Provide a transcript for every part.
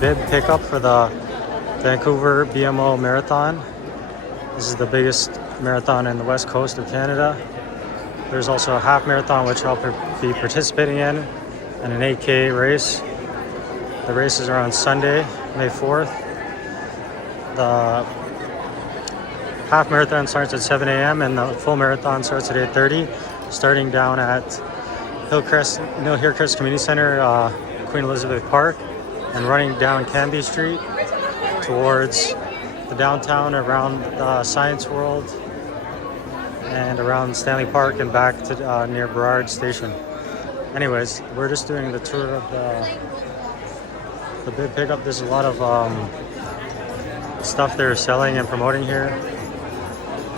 bib pickup for the Vancouver BMO Marathon. This is the biggest marathon in the west coast of Canada. There's also a half marathon which I'll be participating in, and an 8K race. The races are on Sunday, May 4th. The half marathon starts at 7 a.m. and the full marathon starts at 8:30, starting down at Hillcrest Community Center, Queen Elizabeth Park, and running down Canby Street towards the downtown, around Science World, and around Stanley Park and back to near Burrard Station. Anyways, we're just doing the tour of the bib pickup. There's a lot of stuff they're selling and promoting here,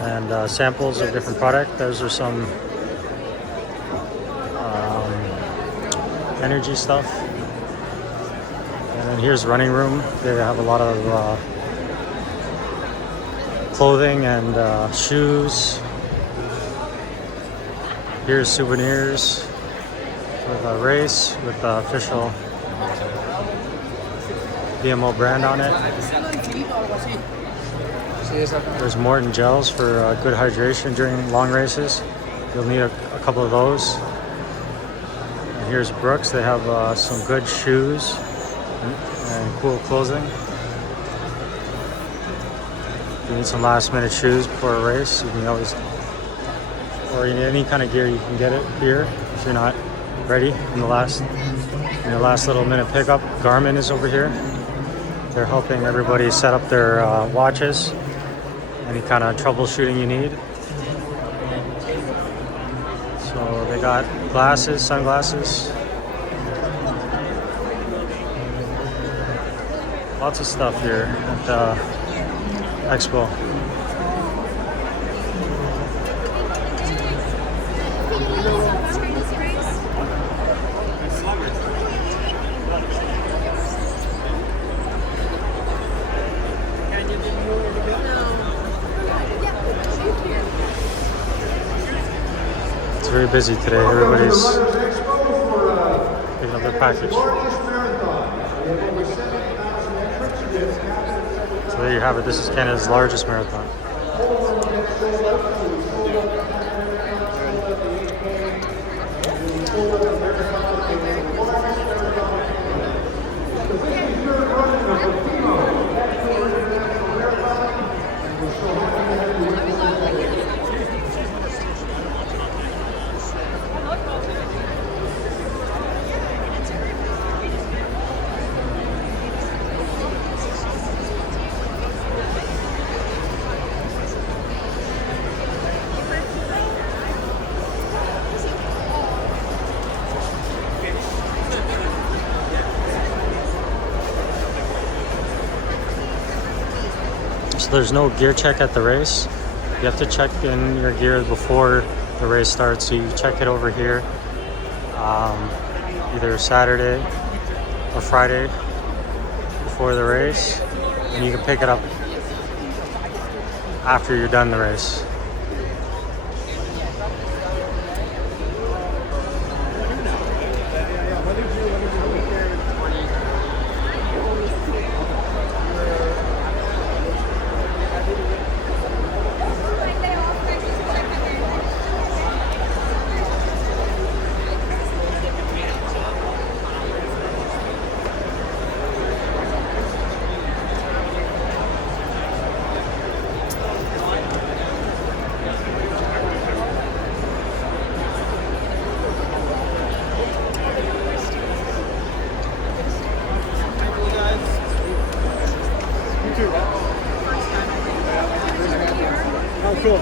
and samples of different product. Those are some energy stuff. And then here's running room. They have a lot of clothing and shoes. Here's souvenirs for the race with the official BMO brand on it. There's Morton gels for good hydration during long races. You'll need a couple of those. And here's Brooks. They have some good shoes and cool clothing. If you need some last minute shoes before a race, you can always, or you need any kind of gear, you can get it here if you're not ready in your last little minute pickup. Garmin is over here. They're helping everybody set up their watches, any kind of troubleshooting you need. So they got glasses, sunglasses, lots of stuff here at the Expo. It's very busy today. Everybody's picking up their package. So there you have it. This is Canada's largest marathon. So there's no gear check at the race. You have to check in your gear before the race starts. So you check it over here, either Saturday or Friday before the race, and you can pick it up after you're done the race. Oh, cool.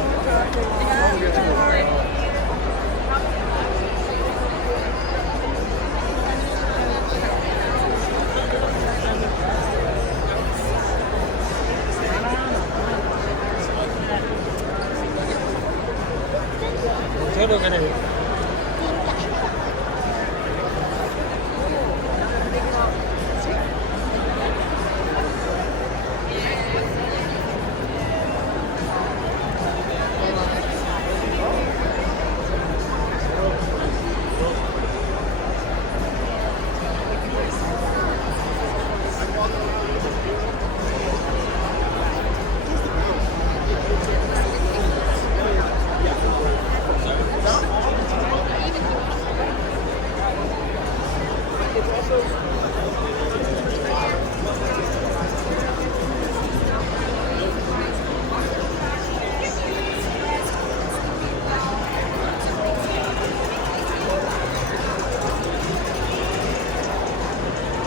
Todo ganado.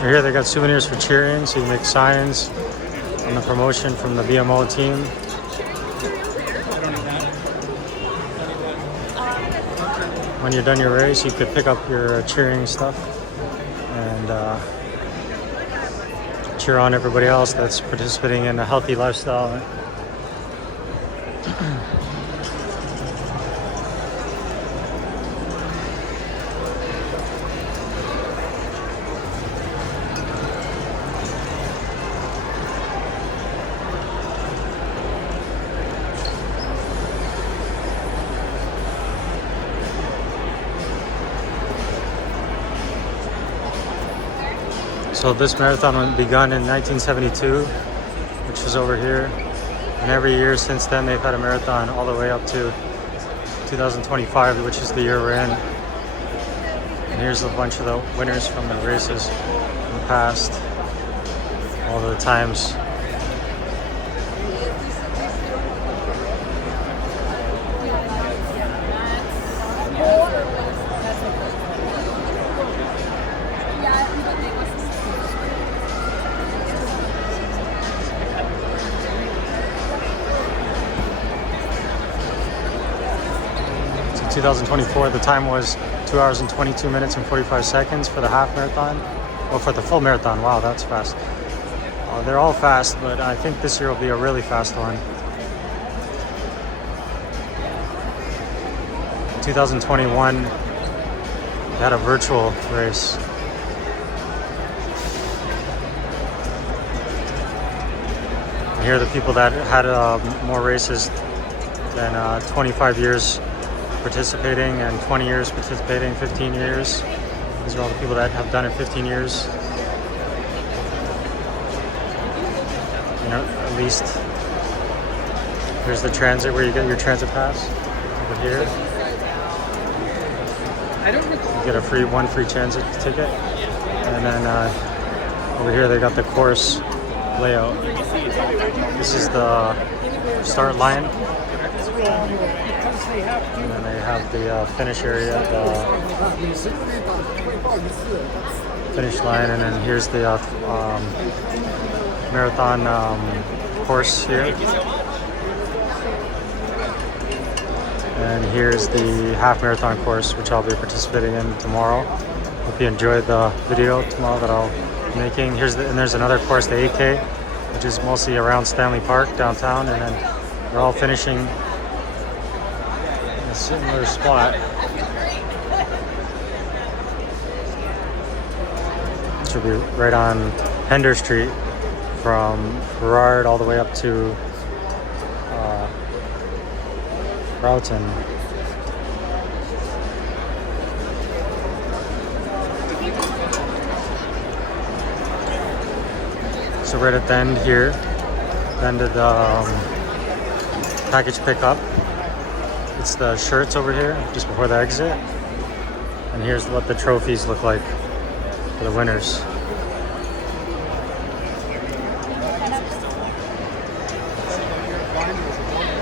Over here they got souvenirs for cheering, so you can make signs on the promotion from the BMO team. When you're done your race, you could pick up your cheering stuff and cheer on everybody else that's participating in a healthy lifestyle. So this marathon begun in 1972, which was over here. And every year since then, they've had a marathon all the way up to 2025, which is the year we're in. And here's a bunch of the winners from the races in the past, all the times. So 2024, the time was 2 hours and 22 minutes and 45 seconds for the half marathon. Well, for the full marathon, wow, that's fast. They're all fast, but I think this year will be a really fast one. 2021, they had a virtual race. And here are the people that had more races than 25 years participating and 20 years participating, 15 years. These are all the people that have done it 15 years. You know, at least. Here's the transit where you get your transit pass over here. You get a one free transit ticket. And then over here they got the course layout. This is the start line. And then they have the finish area, the finish line, and then here's the marathon course here. And here's the half marathon course, which I'll be participating in tomorrow. Hope you enjoyed the video tomorrow that I'll be making. And there's another course, the 8K, which is mostly around Stanley Park downtown, and then they're all finishing in a similar spot. This will be right on Pender Street from Burrard all the way up to Broughton. So right at the end here, the end of the package pickup, it's the shirts over here just before the exit, and here's what the trophies look like for the winners.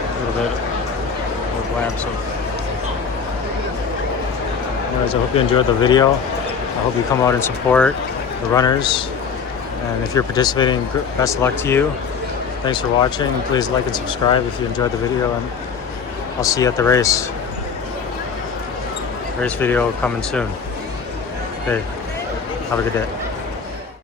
A little bit more glam. So anyways, I hope you enjoyed the video. I hope you come out and support the runners, and if you're participating, best of luck to you. Thanks for watching. Please like and subscribe if you enjoyed the video, and I'll see you at the race. Race video coming soon. Okay, have a good day.